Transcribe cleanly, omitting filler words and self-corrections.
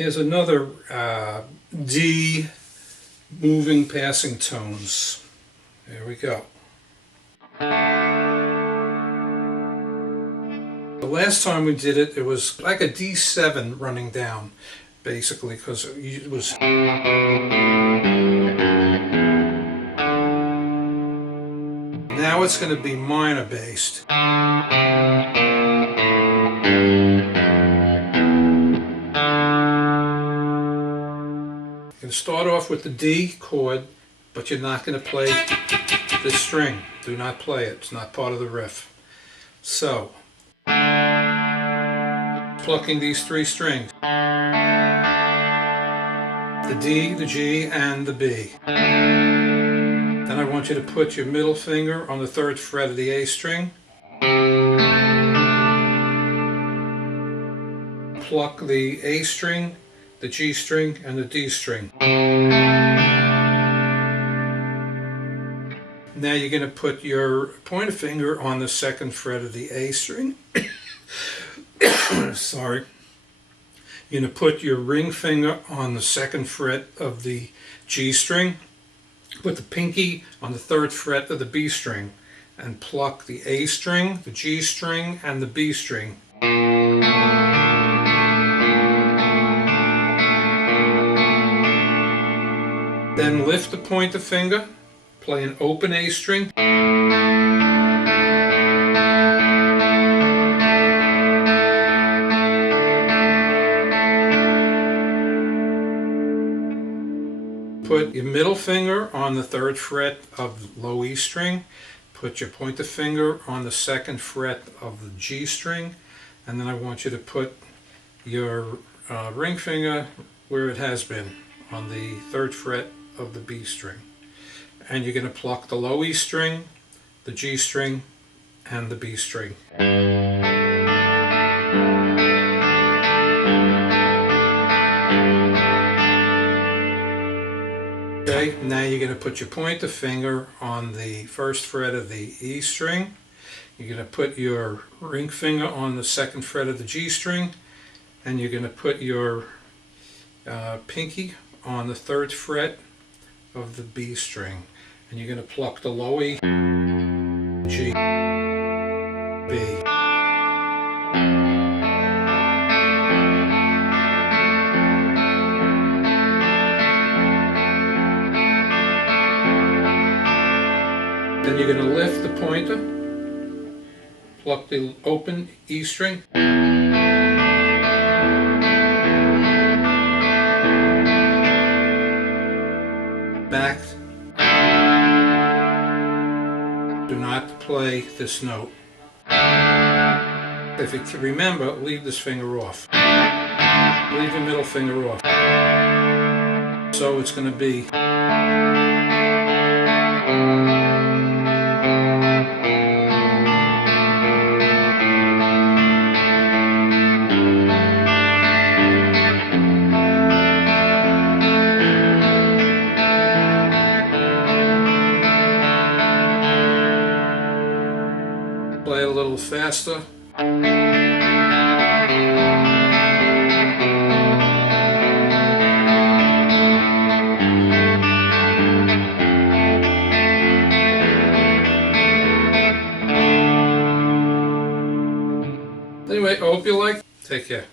Here's another D moving passing tones. There we go. The last time we did it, it was like a D7 running down, basically, because it was. Now it's going to be minor based. You can start off with the D chord, but you're not going to play this string. Do not play it. It's not part of the riff. So, plucking these three strings. The D, the G, and the B. Then I want you to put your middle finger on the 3rd fret of the A string. Pluck the A string, the G string, and the D string. Now you're going to put your pointer finger on the 2nd fret of the A string. Sorry. You're going to put your ring finger on the 2nd fret of the G string. Put the pinky on the 3rd fret of the B string and pluck the A string, the G string, and the B string. Then lift the pointer finger, play an open A string, put your middle finger on the 3rd fret of the low E string, put your pointer finger on the 2nd fret of the G string, and then I want you to put your ring finger where it has been, on the 3rd fret of the B string. And you're going to pluck the low E string, the G string, and the B string. Okay, now you're going to put your pointer finger on the 1st fret of the E string. You're going to put your ring finger on the 2nd fret of the G string, and you're going to put your pinky on the 3rd fret of the B string, and you're going to pluck the low E, G, B. Then you're going to lift the pointer, pluck the open E string, back. Do not play this note. If you can remember, leave this finger off. Leave your middle finger off. So it's going to be. Play a little faster. Anyway, I hope you like. Take care.